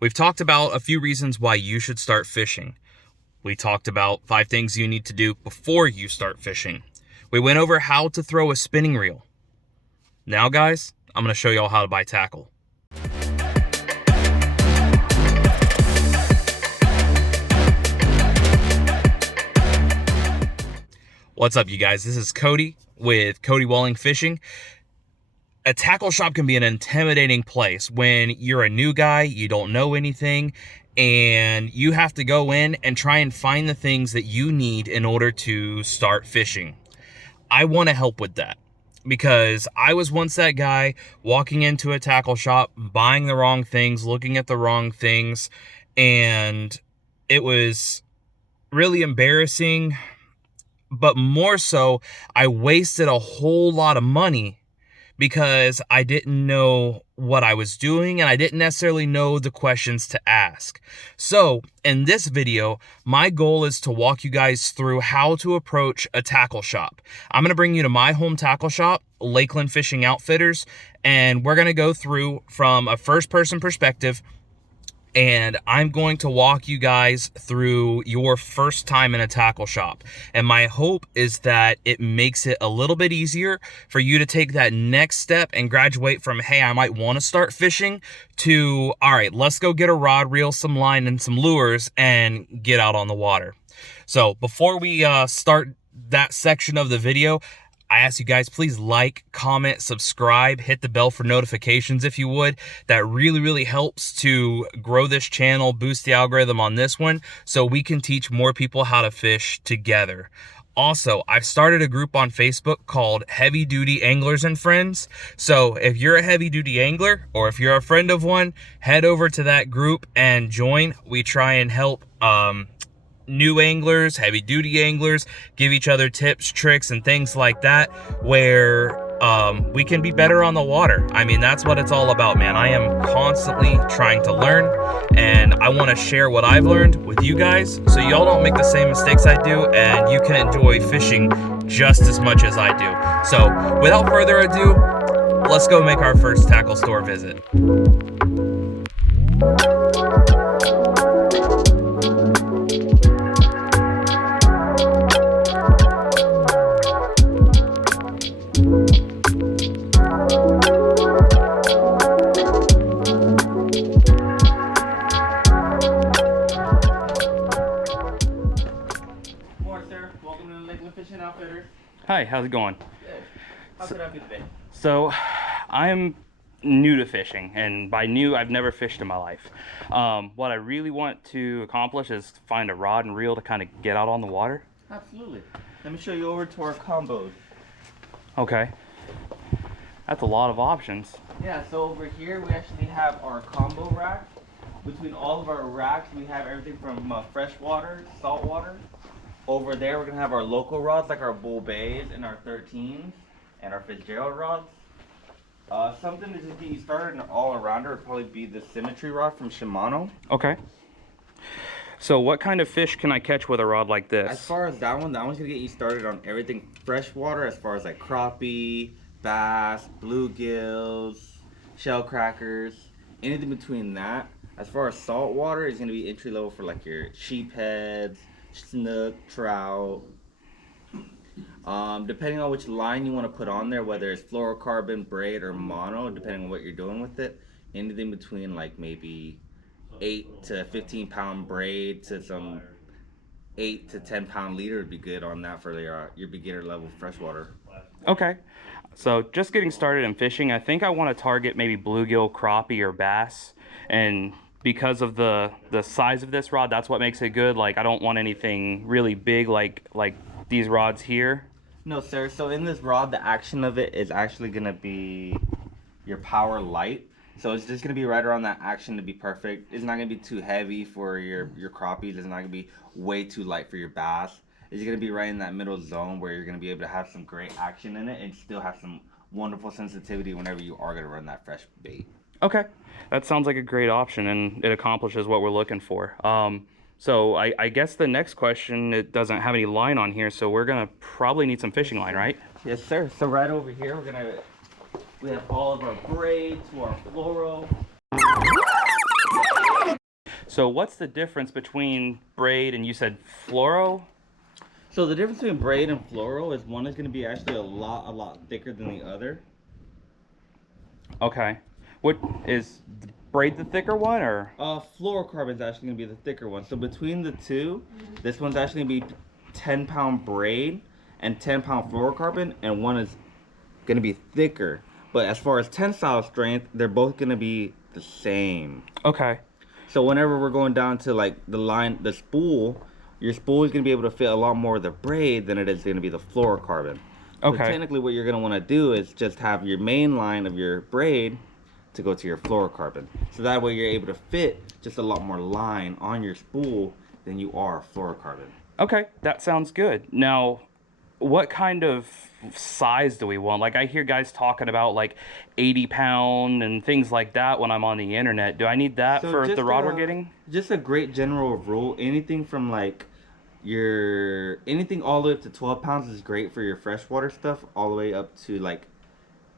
We've talked about a few reasons why you should start fishing. We talked about 5 things you need to do before you start fishing. We went over how to throw a spinning reel. Now, guys, I'm going to show y'all how to buy tackle. What's up, you guys? This is Cody with Cody Fishing. A tackle shop can be an intimidating place when you're a new guy, you don't know anything, and you have to go in and try and find the things that you need in order to start fishing. I want to help with that because I was once that guy walking into a tackle shop, buying the wrong things, looking at the wrong things, and it was really embarrassing. But more so, I wasted a whole lot of money because I didn't know what I was doing and I didn't necessarily know the questions to ask. So in this video, my goal is to walk you guys through how to approach a tackle shop. I'm going to bring you to my home tackle shop, Lakeland Fishing Outfitters, and we're going to go through from a first-person perspective, and I'm going to walk you guys through your first time in a tackle shop. And my hope is that it makes it a little bit easier for you to take that next step and graduate from, hey, I might want to start fishing, to, all right, let's go get a rod, reel, some line, and some lures and get out on the water. So before we start that section of the video, I ask you guys, please like, comment, subscribe, hit the bell for notifications if you would. That really helps to grow this channel, boost the algorithm on this one, so we can teach more people how to fish together. Also, I've started a group on Facebook called Heavy Duty Anglers and Friends. So if you're a heavy duty angler or if you're a friend of one, head over to that group and join. We try and help new anglers, heavy duty anglers, give each other tips, tricks, and things like that, where we can be better on the water. I mean, that's what it's all about, man. I am constantly trying to learn, and I want to share what I've learned with you guys so y'all don't make the same mistakes I do and you can enjoy fishing just as much as I do. So without further ado, let's go make our first tackle store visit. Fishing Outfitters. Hi, how's it going? Good. How can I help you today? So, I'm new to fishing, and by new, I've never fished in my life. What I really want to accomplish is find a rod and reel to kind of get out on the water. Absolutely. Let me show you over to our combos. Okay. That's a lot of options. Yeah, so over here we actually have our combo rack. Between all of our racks, we have everything from freshwater, saltwater. Over there, we're going to have our local rods, like our Bull Bays and our 13s, and our Fitzgerald rods. Something to just get you started and all around would probably be the Symmetry rod from Shimano. Okay. So what kind of fish can I catch with a rod like this? As far as that one's going to get you started on everything freshwater, as far as like crappie, bass, bluegills, shell crackers, anything between that. As far as saltwater, it's going to be entry level for like your sheepheads, snook, trout, depending on which line you want to put on there, whether it's fluorocarbon, braid, or mono, depending on what you're doing with it. Anything between like maybe 8 to 15 pound braid to some 8 to 10 pound leader would be good on that for your beginner level freshwater. Okay, so just getting started in fishing, I think I want to target maybe bluegill, crappie, or bass, and because of the size of this rod, that's what makes it good. Like, I don't want anything really big like these rods here. No, sir. So in this rod, the action of it is actually going to be your power light. So it's just going to be right around that action to be perfect. It's not going to be too heavy for your crappies. It's not going to be way too light for your bass. It's going to be right in that middle zone where you're going to be able to have some great action in it and still have some wonderful sensitivity whenever you are going to run that fresh bait. Okay, that sounds like a great option, and it accomplishes what we're looking for. So I guess the next question, it doesn't have any line on here, so we're gonna probably need some fishing line, right? Yes, sir. So right over here, we have all of our braid to our fluoro. So what's the difference between braid and you said fluoro? So the difference between braid and fluoro is one is going to be actually a lot thicker than the other. Okay. What is braid the thicker one or? Fluorocarbon is actually going to be the thicker one. So between the two, this one's actually going to be 10-pound braid and 10-pound fluorocarbon, and one is going to be thicker. But as far as tensile strength, they're both going to be the same. Okay. So whenever we're going down to like the spool, your spool is going to be able to fit a lot more of the braid than it is going to be the fluorocarbon. Okay. So technically what you're going to want to do is just have your main line of your braid to go to your fluorocarbon. So that way you're able to fit just a lot more line on your spool than you are fluorocarbon. Okay, that sounds good. Now, what kind of size do we want? Like I hear guys talking about like 80-pound and things like that when I'm on the internet. Do I need that So for just the rod we're getting? Just a great general rule, anything from like anything all the way up to 12 pounds is great for your freshwater stuff, all the way up to like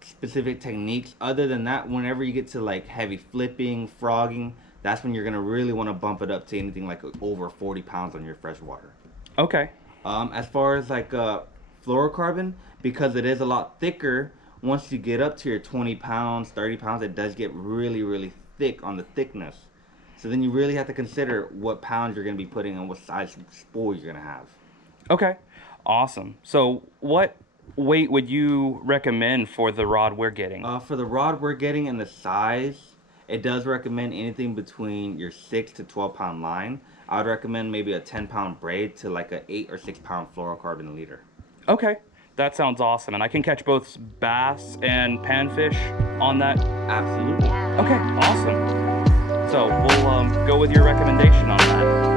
specific techniques. Other than that, whenever you get to like heavy flipping, frogging, that's when you're gonna really want to bump it up to anything like over 40 pounds on your freshwater. Okay. As far as like fluorocarbon, because it is a lot thicker, once you get up to your 20 pounds, 30 pounds, it does get really thick on the thickness. So then you really have to consider what pounds you're going to be putting and what size spool you're going to have. Okay. Awesome. So what weight would you recommend for the rod we're getting? For the rod we're getting and the size, it does recommend anything between your 6 to 12 pound line. I would recommend maybe a 10-pound braid to like a 8 or 6 pound fluorocarbon leader. Okay. That sounds awesome. And I can catch both bass and panfish on that? Absolutely. Okay. Awesome. So we'll go with your recommendation on that.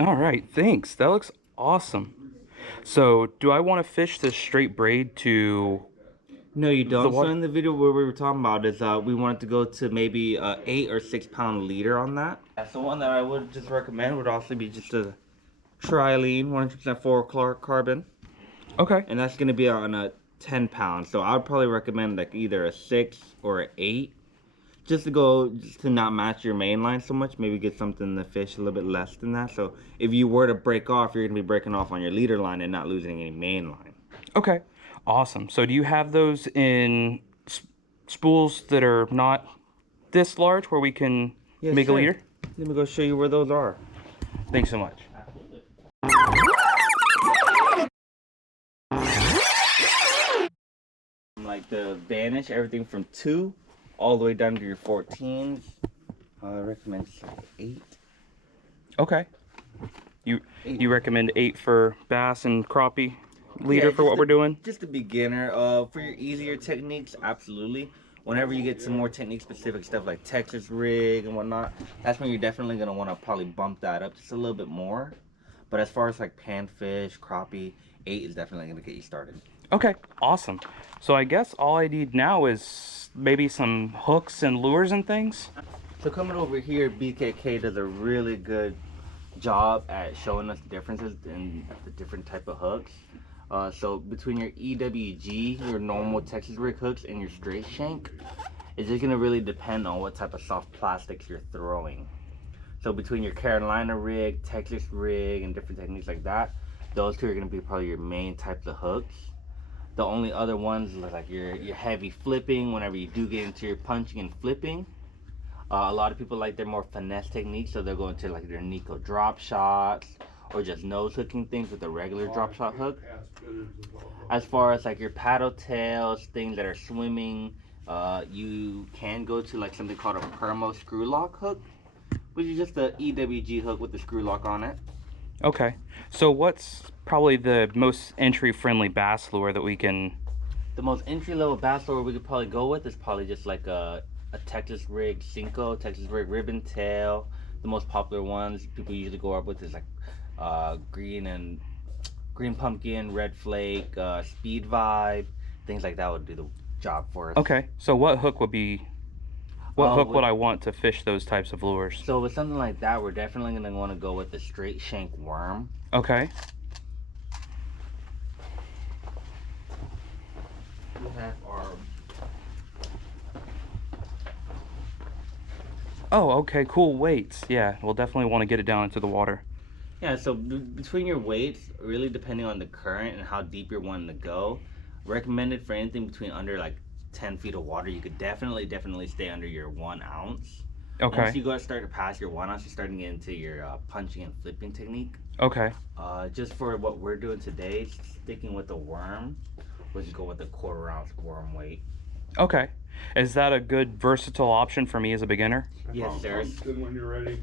All right, thanks. That looks awesome. So, do I want to fish this straight braid to? No, you don't. So water? in the video where we were talking about is we wanted to go to maybe a 8 or 6 pound leader on that. So one that I would just recommend would also be just a trilene 100% fluorocarbon, Okay. and that's going to be on a 10 pound. So I would probably recommend like either a 6 or an 8, just to not match your main line so much. Maybe get something to fish a little bit less than that. So if you were to break off, you're going to be breaking off on your leader line and not losing any main line. Okay. Awesome. So, do you have those in spools that are not this large where we can make sure. a leader? Let me go show you where those are. Thanks so much. Like the Vanish, everything from 2 all the way down to your 14s. I recommend just like 8. Okay. You recommend 8 for bass and crappie leader for what we're doing? Just a beginner. For your easier techniques, absolutely. Whenever you get some more technique specific stuff like Texas rig and whatnot, that's when you're definitely gonna want to probably bump that up just a little bit more. But as far as like panfish, crappie, 8 is definitely gonna get you started. Okay, awesome. So I guess all I need now is maybe some hooks and lures and things. So coming over here, BKK does a really good job at showing us the differences in the different type of hooks. So between your EWG, your normal Texas rig hooks, and your straight shank, it's just gonna really depend on what type of soft plastics you're throwing. So between your Carolina rig, Texas rig, and different techniques like that, those two are gonna be probably your main types of hooks. The only other ones like your heavy flipping, whenever you do get into your punching and flipping. A lot of people like their more finesse techniques, so they're going to like their Nico drop shots or just nose hooking things with a regular drop shot hook. As far as like your paddle tails, things that are swimming, you can go to like something called a Permo screw lock hook, which is just the EWG hook with the screw lock on it. Okay. So what's probably the most entry-friendly bass lure that we can... The most entry-level bass lure we could probably go with is probably just like a Texas rig Cinco, Texas rig ribbon tail. The most popular ones people usually go up with is like green and green pumpkin, red flake, speed vibe, things like that would do the job for us. Okay, so what hook would be, what hook with- would I want to fish those types of lures? So with something like that, we're definitely gonna want to go with the straight shank worm. Okay. We have our Oh, okay, cool weights. Yeah, we'll definitely want to get it down into the water. Yeah, so between your weights, really depending on the current and how deep you're wanting to go, recommended for anything between under like 10 feet of water, you could definitely stay under your 1 ounce. Okay. Once you go start to pass your 1 ounce, you're starting to get into your punching and flipping technique. Okay. Just for what we're doing today, sticking with the worm, we'll just go with the 1/4 ounce worm weight. Okay. Is that a good versatile option for me as a beginner? Yes, sir. Good when you're ready.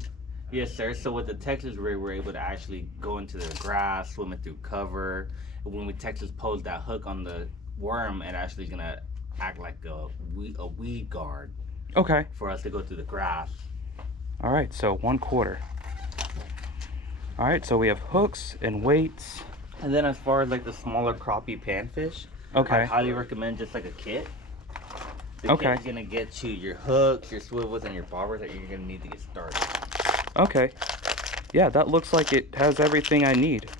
Yes, sir. So with the Texas rig, we're able to actually go into the grass, swim it through cover. When we Texas pose that hook on the worm, it actually is gonna act like a weed guard Okay. for us to go through the grass. All right, so 1/4. All right, so we have hooks and weights. And then as far as like the smaller crappie panfish, Okay. I highly recommend just like a kit. The Okay. kit's gonna get you your hooks, your swivels, and your bobbers that you're gonna need to get started. Okay. Yeah, that looks like it has everything I need.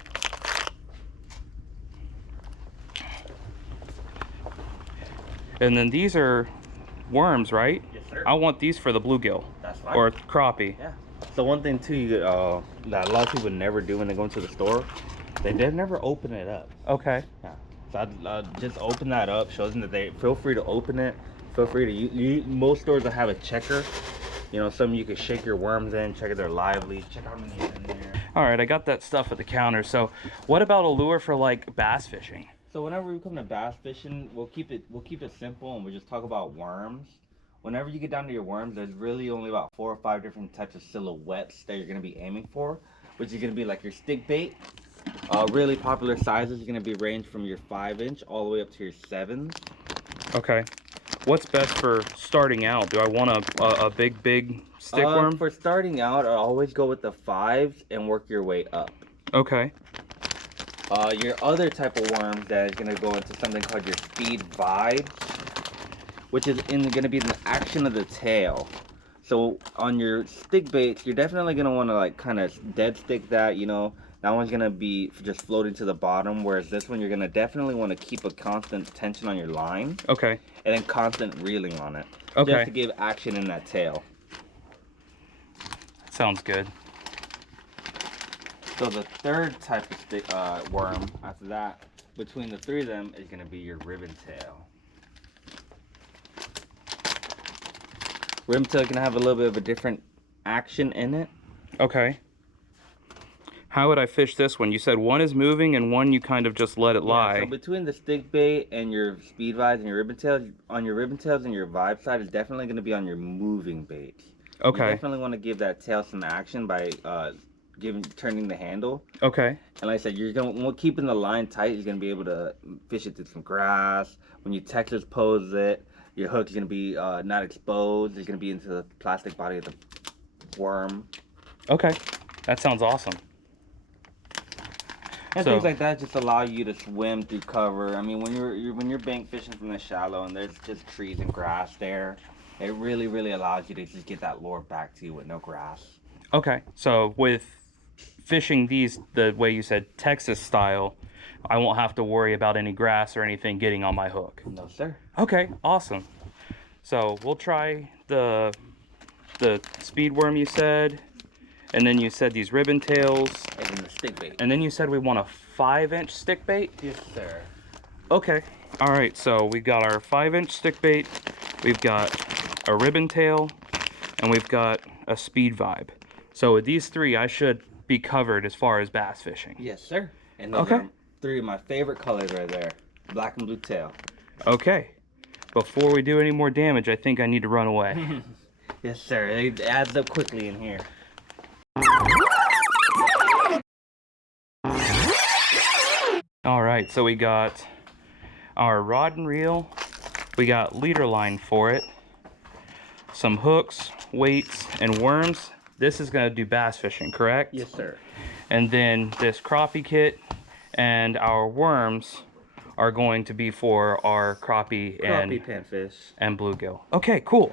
And then these are worms, right? Yes, sir. I want these for the bluegill That's fine. or crappie. Yeah. So one thing too, that a lot of people never do when they go into the store, they never open it up. Okay. Yeah. So I'd just open that up, shows them that they feel free to open it. Feel free to most stores will have a checker. You know, some you could shake your worms in, check if they're lively, check how many is in there. All right, I got that stuff at the counter. So what about a lure for like bass fishing? So whenever we come to bass fishing, we'll keep it simple and we'll just talk about worms. Whenever you get down to your worms, there's really only about 4 or 5 different types of silhouettes that you're gonna be aiming for, which is gonna be like your stick bait. Really popular sizes are gonna be range from your 5-inch all the way up to your 7. Okay. What's best for starting out? Do I want a big stick worm? For starting out, I always go with the 5s and work your way up. Okay. Your other type of worm that is going to go into something called your speed vibe, which is going to be the action of the tail. So on your stick baits, you're definitely going to want to like kind of dead stick that, you know. That one's going to be just floating to the bottom, whereas this one you're going to definitely want to keep a constant tension on your line. Okay. And then constant reeling on it. Okay. Just to give action in that tail. Sounds good. So the third type of stick, worm after that, between the 3 of them, is going to be your ribbon tail. Ribbon tail is going to have a little bit of a different action in it. Okay. How would I fish this one? You said one is moving and one you kind of just let it lie. So between the stick bait and your speed vibes and your ribbon tails, on your ribbon tails and your vibe side is definitely going to be on your moving baits. Okay. You definitely want to give that tail some action by turning the handle. Okay. And like I said, keeping the line tight, you're gonna be able to fish it through some grass. When you Texas pose it, your hook's gonna be not exposed. It's gonna be into the plastic body of the worm. Okay. That sounds awesome. And So- things like that just allow you to swim through cover. I mean, when you're bank fishing from the shallow and there's just trees and grass there, it really allows you to just get that lure back to you with no grass. Okay. So with fishing these the way you said Texas style, I won't have to worry about any grass or anything getting on my hook. No, sir. Okay, awesome. So we'll try the speed worm you said, and then you said these ribbon tails, And then the stick bait. and then you said we want a 5-inch stick bait. Yes, sir. Okay. All right. So we've got our 5-inch stick bait, we've got a ribbon tail, and we've got a speed vibe. So with these 3, I should be covered as far as bass fishing. Yes, sir. And those Okay. are 3 of my favorite colors right there. Black and blue tail. Okay. Before we do any more damage, I think I need to run away. Yes, sir. It adds up quickly in here. All right, so we got our rod and reel, we got leader line for it, some hooks, weights, and worms. This is gonna do bass fishing, correct? Yes, sir. And then this crappie kit, And our worms are going to be for our crappie, Panfish, and bluegill. Okay, cool.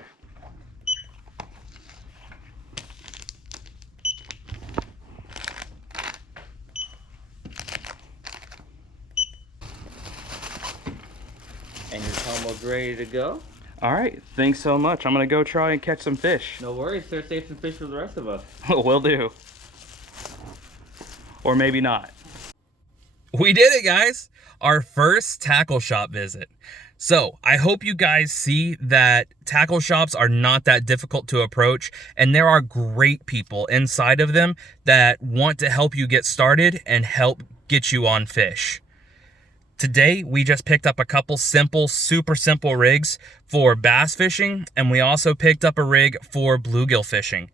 and your combo's ready to go. All right, thanks so much. I'm gonna go try and catch some fish. No worries, sir. Save some fish for the rest of us. Will do. Or maybe not. We did it, guys. Our first tackle shop visit. So I hope you guys see that tackle shops are not that difficult to approach, and there are great people inside of them that want to help you get started and help get you on fish. Today, we just picked up a couple simple, super simple rigs for bass fishing, and we also picked up a rig for bluegill fishing.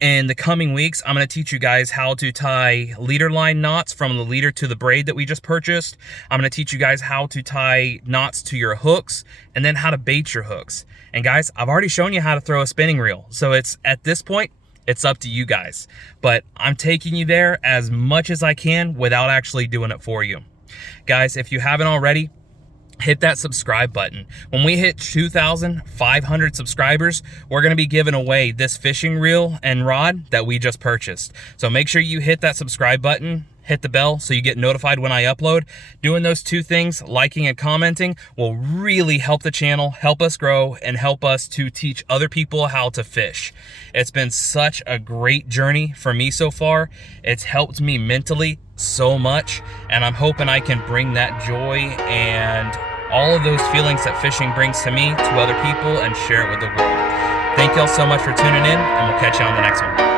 In the coming weeks, I'm going to teach you guys how to tie leader line knots from the leader to the braid that we just purchased. I'm going to teach you guys how to tie knots to your hooks, and then how to bait your hooks. And guys, I've already shown you how to throw a spinning reel, so it's at this point, it's up to you guys. But I'm taking you there as much as I can without actually doing it for you. Guys, if you haven't already, hit that subscribe button. When we hit 2,500 subscribers, we're going to be giving away this fishing reel and rod that we just purchased. So make sure you hit that subscribe button, hit the bell so you get notified when I upload. Doing those two things, liking and commenting, will really help the channel, help us grow, and help us to teach other people how to fish. It's been such a great journey for me so far. It's helped me mentally so much, and I'm hoping I can bring that joy and all of those feelings that fishing brings to me to other people and share it with the world. Thank y'all so much for tuning in, and we'll catch you on the next one.